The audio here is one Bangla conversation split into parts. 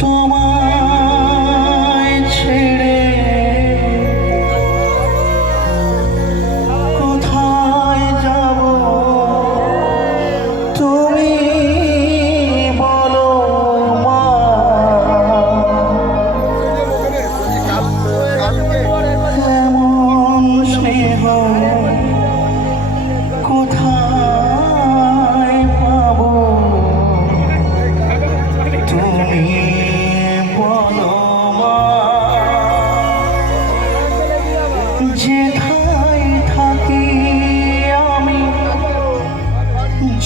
তোমায় ছেড়ে কোথায় যাব তুমি বলো মা। এমন স্নেহ কোথায় পাবো তুমি বলো মা। যেথায় থাকি আমি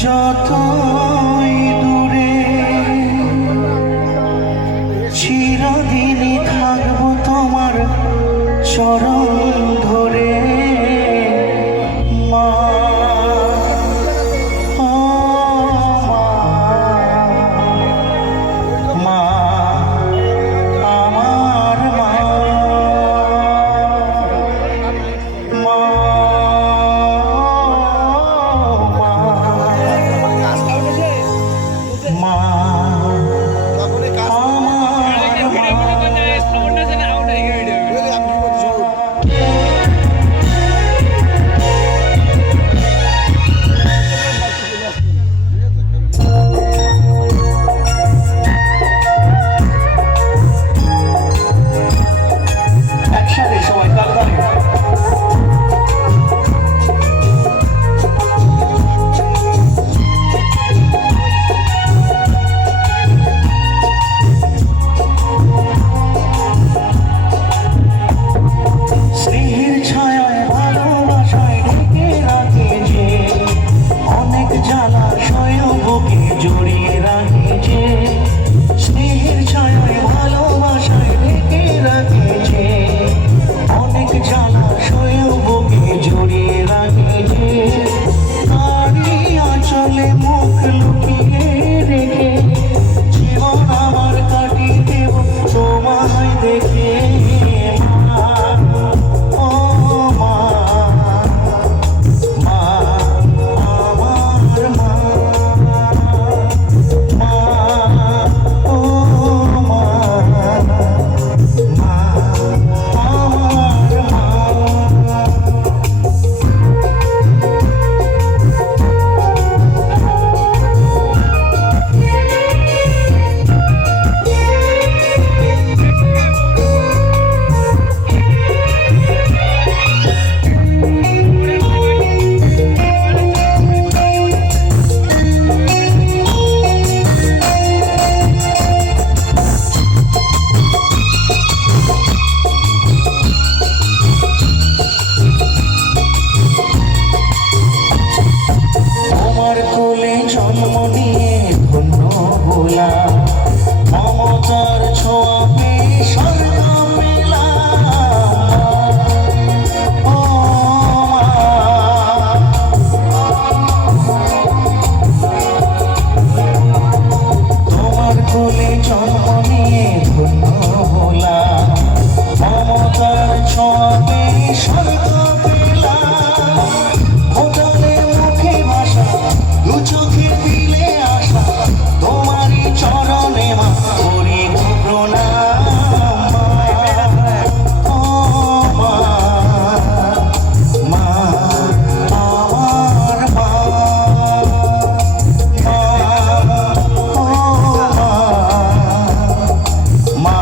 যতই দূরে চিরদিনই থাকবো তোমার চরণ ধরে মা। ও মা, আমার মা, মা, মা, একসাথে সবাই তাড়াতাড়ি। স্নেহের ছায়ায় ভালোবাসায় ঢেকে রাখে যে অনেক জ্বালাশয় বুকে জড়িয়ে রাখে যে। স্নেহের ছায়ায় ভালোবাসায় ঢেকে রাখে যে অনেক জ্বালাশয় বুকে জড়িয়ে রাখে যে। তারই আঁচলে মুখ লুকিয়ে রেখে জীবন আমার কাটিয়ে দেব তোমায় দেখে মা। ও মা, মা, আমার মা, মা, ও মা, মা, আমার মা। তোমার কোলে জন্ম নিয়ে ধন্য হলাম, মমতার ছোঁয়া পেয়ে স্বর্গ পেলাম। ও মা, তোমার কোলে জন্ম নিয়ে ধন্য হলাম, মমতার ছোঁয়া পেয়ে স্বর্গ পেলাম। ফোটালে মুখে ভাষা, দু চোখে দিলে আশা, তোমারই চরণে মা করি প্রণাম। ও মা, মা, আমার মা, মা, ও মা, মা,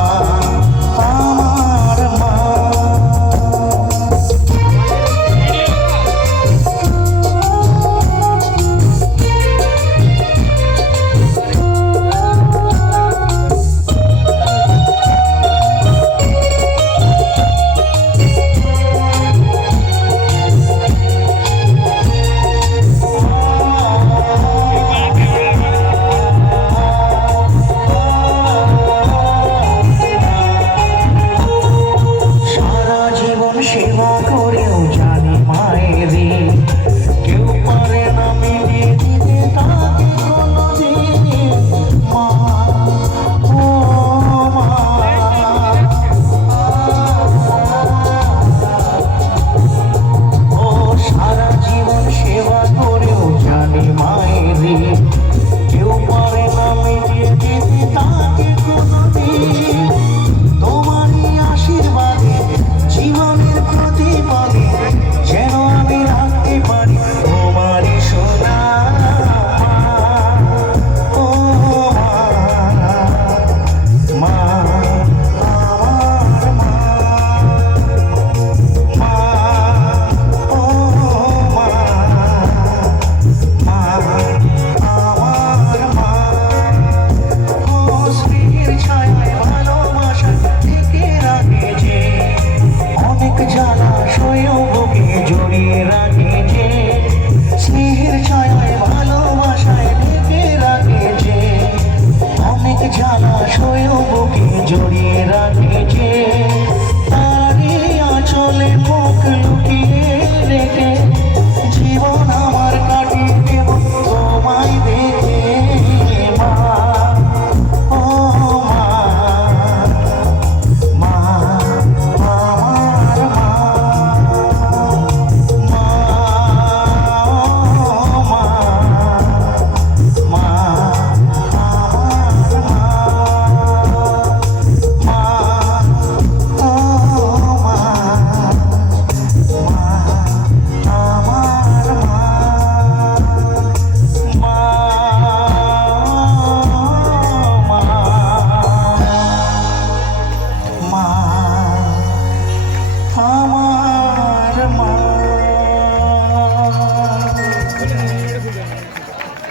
জড়িয়ে রাখে যে, স্নেহের ছায়ায় ভালোবাসায় ঢেকে রাখে যে, অনেক জলাশয় বুকে জড়িয়ে রাখে যে, তারই আঁচলে মুখ লুকিয়ে